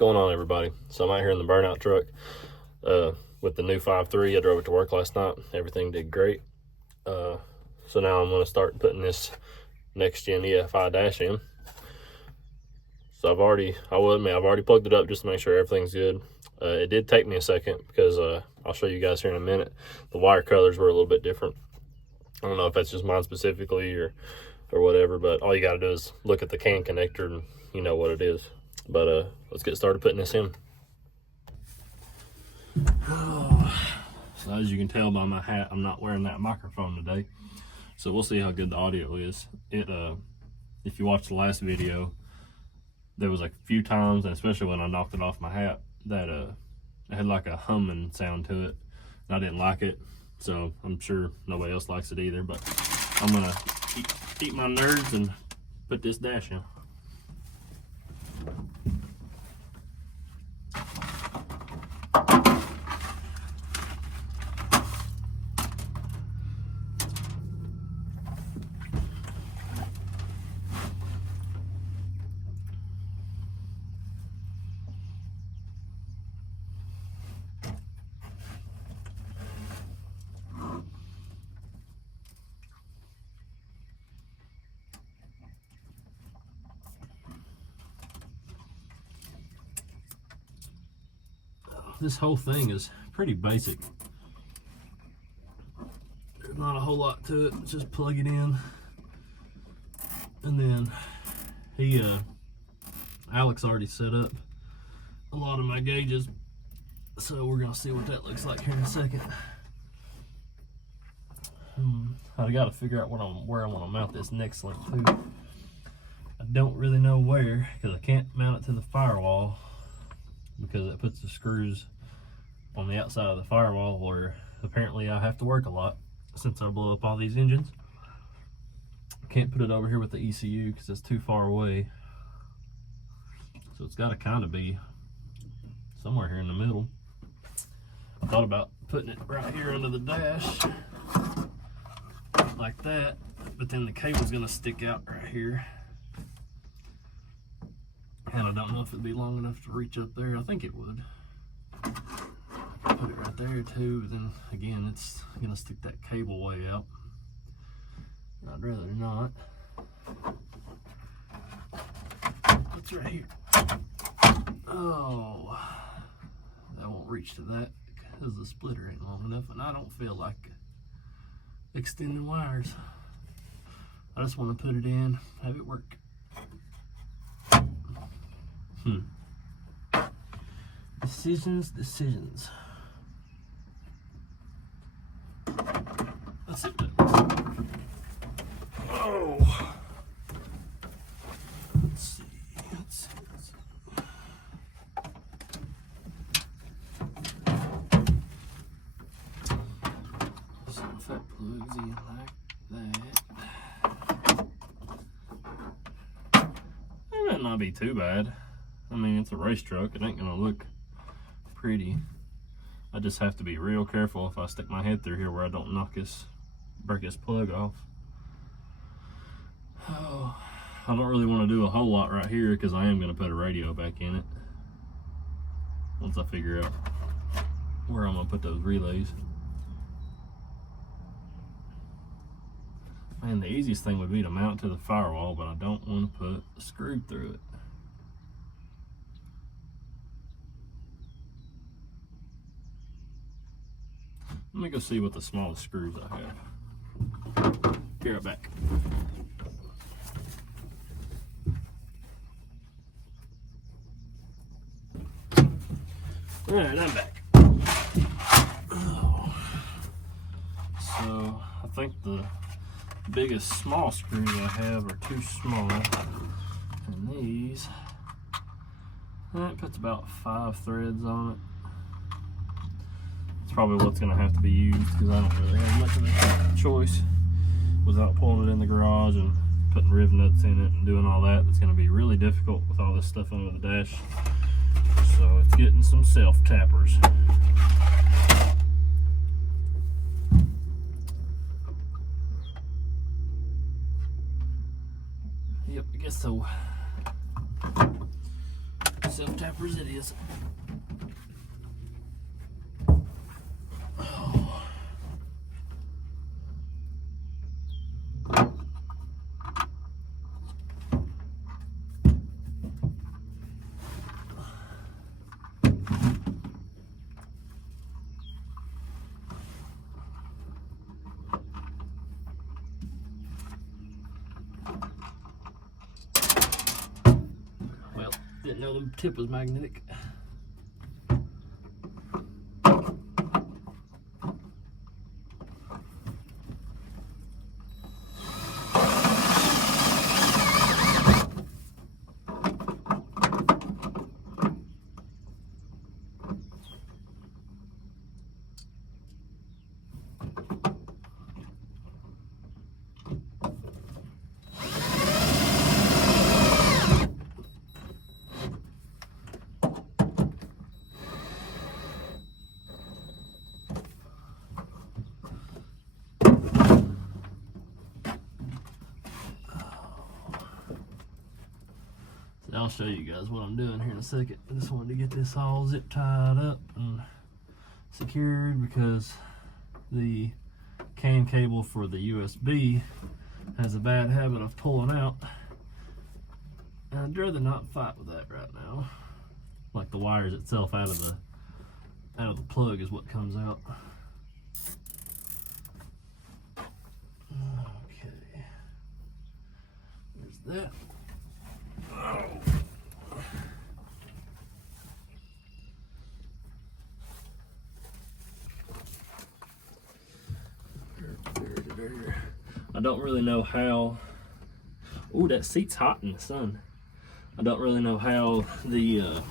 going on, everybody? So I'm out here in the burnout truck with the new 5.3. I drove it to work last night. Everything did great. So now I'm going to start putting this NexGen EFI dash in. So I've already plugged it up just to make sure everything's good. It did take me a second because I'll show you guys here in a minute. The wire colors were a little bit different. I don't know if that's just mine specifically or whatever, but all you got to do is look at the can connector and you know what it is. But let's get started putting this in. So as you can tell by my hat, I'm not wearing that microphone today. So we'll see how good the audio is. If you watched the last video, there was a few times, and especially when I knocked it off my hat, that it had like a humming sound to it. And I didn't like it, so I'm sure nobody else likes it either. But I'm gonna eat my nerds and put this dash in. This whole thing is pretty basic. There's not a whole lot to it. Just plug it in, and then Alex already set up a lot of my gauges, so we're gonna see what that looks like here in a second. I got to figure out where I want to mount this next link to. I don't really know where, because I can't mount it to the firewall, because it puts the screws on the outside of the firewall where apparently I have to work a lot since I blow up all these engines. Can't put it over here with the ECU because it's too far away. So it's got to kind of be somewhere here in the middle. I thought about putting it right here under the dash like that, but then the cable's going to stick out right here. And I don't know if it'd be long enough to reach up there. I think it would. I could put it right there too, but then again, it's gonna stick that cable way out. I'd rather not. What's right here? Oh, that won't reach to that because the splitter ain't long enough, and I don't feel like extending wires. I just want to put it in, have it work. Decisions. Let's see what that looks like. Oh. Let's see. So if that plugs in like that, it might not be too bad. I mean, it's a race truck. It ain't gonna look pretty. I just have to be real careful if I stick my head through here where I don't break this plug off. Oh, I don't really want to do a whole lot right here because I am gonna put a radio back in it once I figure out where I'm gonna put those relays. Man, the easiest thing would be to mount to the firewall, but I don't want to put a screw through it. Let me go see what the smallest screws I have. Be right back. Alright, I'm back. Oh. So, I think the biggest small screws I have are too small. And these, that puts about 5 threads on it. It's probably what's going to have to be used because I don't really have much of a choice without pulling it in the garage and putting riv nuts in it and doing all that. It's going to be really difficult with all this stuff under the dash. So it's getting some self tappers. Yep, I guess so. self-tappers it is. Well, didn't know the tip was magnetic. I'll show you guys what I'm doing here in a second. I just wanted to get this all zip tied up and secured because the CAN cable for the USB has a bad habit of pulling out. And I'd rather not fight with that right now. Like the wires itself out of the plug is what comes out. Okay. There's that. Oh. I don't really know how. Oh, that seat's hot in the sun. I don't really know how the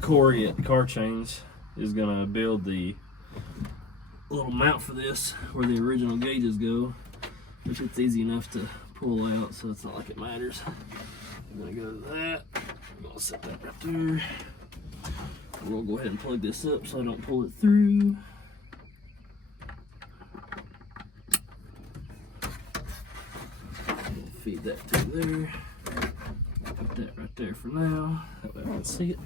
Corey at Car Chains is gonna build the little mount for this where the original gauges go, which it's easy enough to pull out, so it's not like it matters. I'm gonna go to that. I'm gonna set that right there. We'll go ahead and plug this up so I don't pull it through. We'll feed that through there. Put that right there for now. That way I can see it.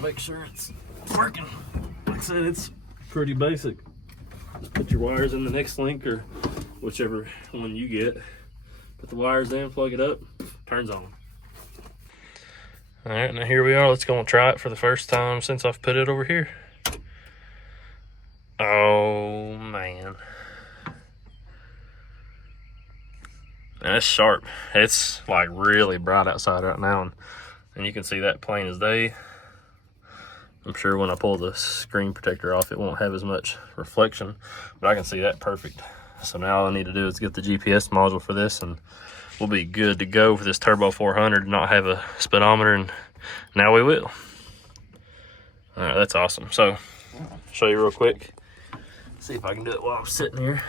Make sure it's working. Like I said, it's pretty basic. Just put your wires in the NexLink or whichever one you get. Put the wires in, plug it up, turns on. All right, now here we are. Let's go and try it for the first time since I've put it over here. Oh man, that's sharp. It's like really bright outside right now, and you can see that plain as day. I'm sure when I pull the screen protector off, it won't have as much reflection, but I can see that perfect. So now all I need to do is get the GPS module for this, and we'll be good to go for this Turbo 400 and not have a speedometer, and now we will. All right, that's awesome. So, show you real quick. See if I can do it while I'm sitting here.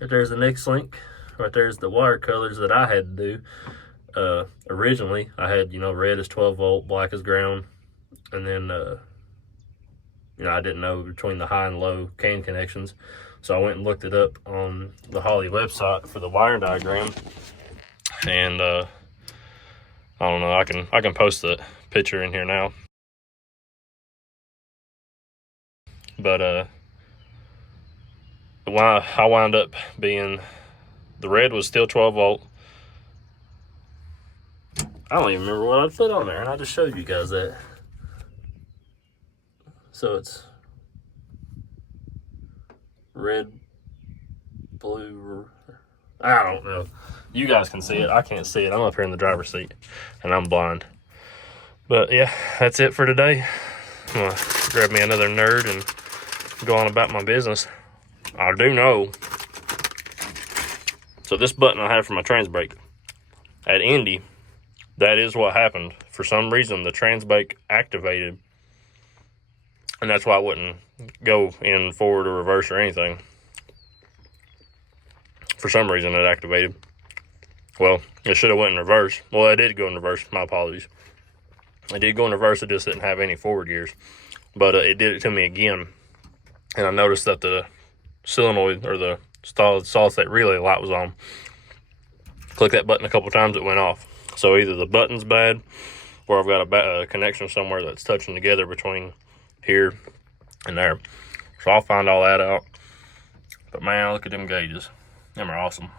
Right there's the NexLink. Right there's the wire colors that I had to do. Originally, I had, red is 12 volt, black is ground. And then, I didn't know between the high and low CAN connections. So I went and looked it up on the Holley website for the wire diagram. And, I don't know, I can post the picture in here now. But, I wound up being, the red was still 12 volt. I don't even remember what I put on there, and I just showed you guys that. So it's red, blue, I don't know. You guys can see it. I can't see it. I'm up here in the driver's seat and I'm blind. But yeah, that's it for today. I'm gonna grab me another nerd and go on about my business. I do know. So this button I have for my trans brake at Indy, that is what happened. For some reason, the trans brake activated. And that's why I wouldn't go in forward or reverse or anything. for some reason it activated. Well, it should have went in reverse. Well, it did go in reverse. My apologies. It did go in reverse. It just didn't have any forward gears. But it did it to me again. And I noticed that the solenoid, or the solid state relay light, was on. Click that button a couple times, it went off. So either the button's bad, or I've got a connection somewhere that's touching together between here and there. So I'll find all that out. But man, look at them gauges. Them are awesome.